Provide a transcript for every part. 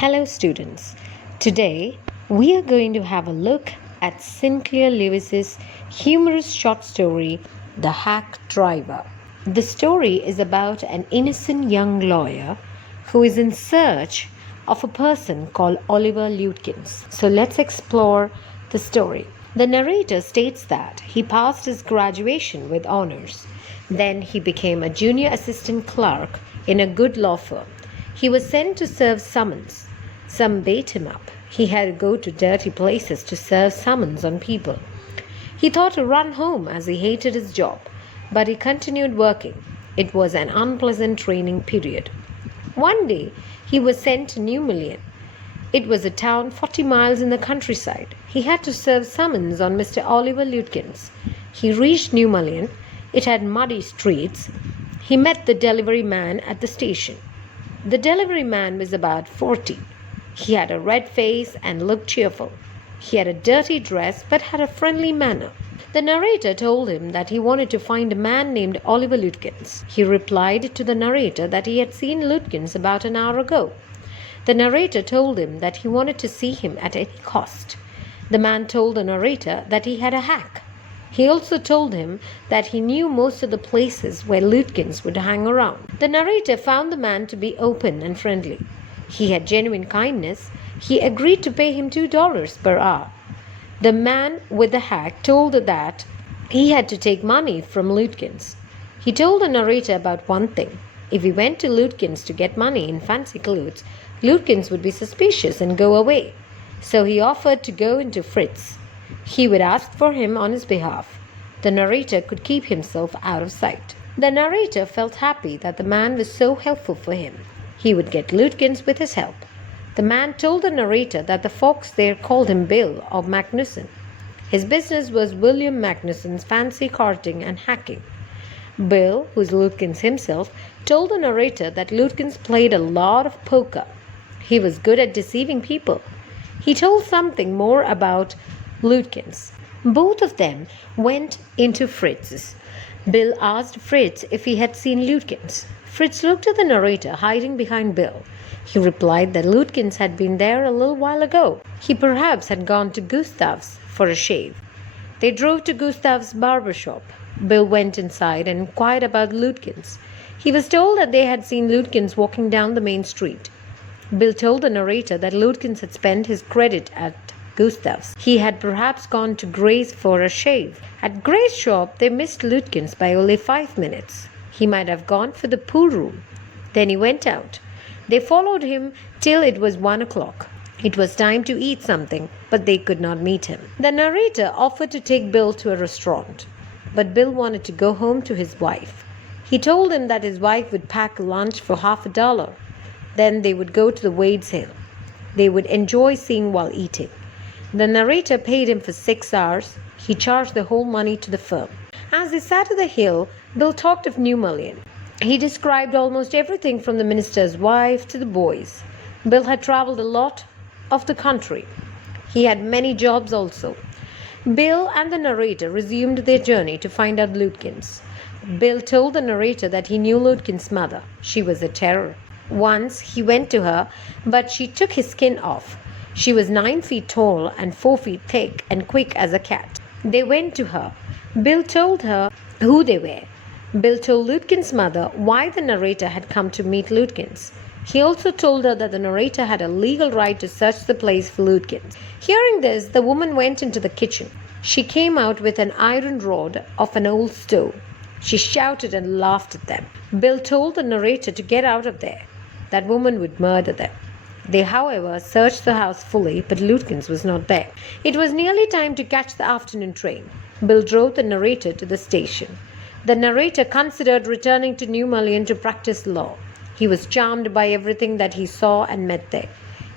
Hello, students. Today we are going to have a look at Sinclair Lewis's humorous short story, The Hack Driver. The story is about an innocent young lawyer who is in search of a person called Oliver Lutkins. So let's explore the story. The narrator states that he passed his graduation with honors. Then he became a junior assistant clerk in a good law firm. He was sent to serve summons. Some bait him up. He had to go to dirty places to serve summons on people. He thought to run home as he hated his job, but he continued working. It was an unpleasant training period. One day, he was sent to New Million. It was a town 40 miles in the countryside. He had to serve summons on Mr. Oliver Lutkins. He reached New Million. It had muddy streets. He met the delivery man at the station. The delivery man was about 40. He had a red face and looked cheerful. He had a dirty dress but had a friendly manner. The narrator told him that he wanted to find a man named Oliver Lutkins. He replied to the narrator that he had seen Lutkins about an hour ago. The narrator told him that he wanted to see him at any cost. The man told the narrator that he had a hack. He also told him that he knew most of the places where Lutkins would hang around. The narrator found the man to be open and friendly. He had genuine kindness. He agreed to pay him $2 per hour. The man with the hack told that he had to take money from Lutkins. He told the narrator about one thing. If he went to Lutkins to get money in fancy clothes, Lutkins would be suspicious and go away. So he offered to go into Fritz. He would ask for him on his behalf. The narrator could keep himself out of sight. The narrator felt happy that the man was so helpful for him. He would get Lutkins with his help. The man told the narrator that the folks there called him Bill or Magnuson. His business was William Magnuson's fancy carting and hacking. Bill, who's Lutkins himself, told the narrator that Lutkins played a lot of poker. He was good at deceiving people. He told something more about Lutkins. Both of them went into Fritz's. Bill asked Fritz if he had seen Lutkins. Fritz looked at the narrator hiding behind Bill. He replied that Lutkins had been there a little while ago. He perhaps had gone to Gustav's for a shave. They drove to Gustav's barber shop. Bill went inside and inquired about Lutkins. He was told that they had seen Lutkins walking down the main street. Bill told the narrator that Lutkins had spent his credit at Gustav's. He had perhaps gone to Gray's for a shave. At Gray's shop, they missed Lutkins by only 5 minutes. He might have gone for the pool room. Then he went out. They followed him till it was 1 o'clock. It was time to eat something, but they could not meet him. The narrator offered to take Bill to a restaurant, but Bill wanted to go home to his wife. He told him that his wife would pack lunch for $50. Then they would go to the Wade's Hill. They would enjoy seeing while eating. The narrator paid him for 6 hours. He charged the whole money to the firm. As they sat at the hill, Bill talked of New Million. He described almost everything from the minister's wife to the boys. Bill had traveled a lot of the country. He had many jobs also. Bill and the narrator resumed their journey to find out Lutkins. Bill told the narrator that he knew Lutkins' mother. She was a terror. Once he went to her, but she took his skin off. She was 9 feet tall and 4 feet thick and quick as a cat. They went to her. Bill told her who they were. Bill told Lutkins' mother why the narrator had come to meet Lutkins. He also told her that the narrator had a legal right to search the place for Lutkins. Hearing this, the woman went into the kitchen. She came out with an iron rod of an old stove. She shouted and laughed at them. Bill told the narrator to get out of there. That woman would murder them. They, however, searched the house fully, but Lutkins was not there. It was nearly time to catch the afternoon train. Bill drove the narrator to the station. The narrator considered returning to New Million to practice law. He was charmed by everything that he saw and met there.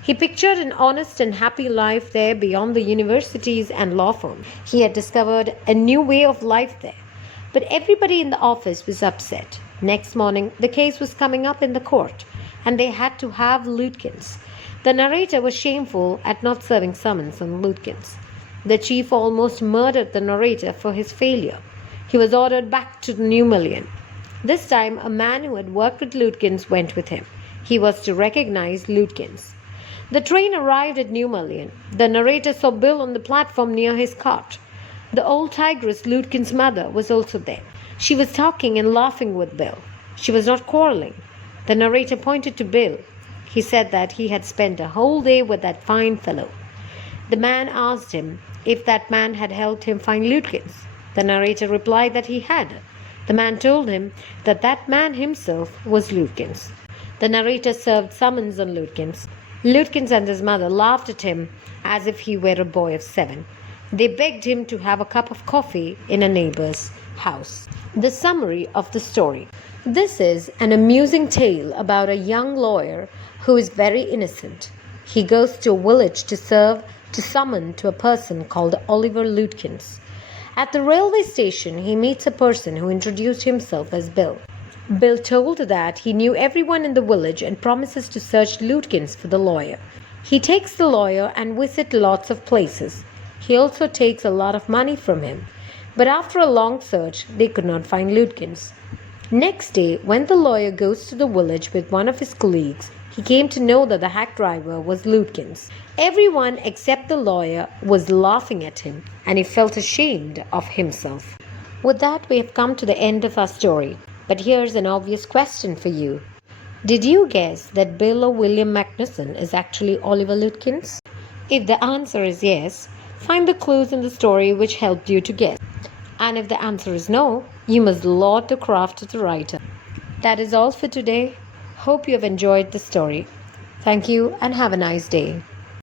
He pictured an honest and happy life there beyond the universities and law firms. He had discovered a new way of life there. But everybody in the office was upset. Next morning, the case was coming up in the court, and they had to have Lutkins. The narrator was shameful at not serving summons on Lutkins. The chief almost murdered the narrator for his failure. He was ordered back to the New Million. This time, a man who had worked with Lutkins went with him. He was to recognize Lutkins. The train arrived at New Mullion. The narrator saw Bill on the platform near his cot. The old tigress, Lutkins' mother, was also there. She was talking and laughing with Bill. She was not quarreling. The narrator pointed to Bill. He said that he had spent a whole day with that fine fellow. The man asked him if that man had helped him find Lutkins. The narrator replied that he had. The man told him that that man himself was Lutkins. The narrator served summons on Lutkins. Lutkins and his mother laughed at him as if he were a boy of 7. They begged him to have a cup of coffee in a neighbor's house. The summary of the story. This is an amusing tale about a young lawyer who is very innocent. He goes to a village to summon to a person called Oliver Lutkins. At the railway station, he meets a person who introduced himself as Bill. Bill told that he knew everyone in the village and promises to search Lutkins for the lawyer. He takes the lawyer and visits lots of places. He also takes a lot of money from him. But after a long search, they could not find Lutkins. Next day, when the lawyer goes to the village with one of his colleagues, he came to know that the hack driver was Lutkins. Everyone except the lawyer was laughing at him, and he felt ashamed of himself. With that, we have come to the end of our story. But here's an obvious question for you. Did you guess that Bill or William Magnuson is actually Oliver Lutkins? If the answer is yes, find the clues in the story which helped you to guess. And if the answer is no, you must laud the craft of the writer. That is all for today. Hope you have enjoyed the story. Thank you and have a nice day.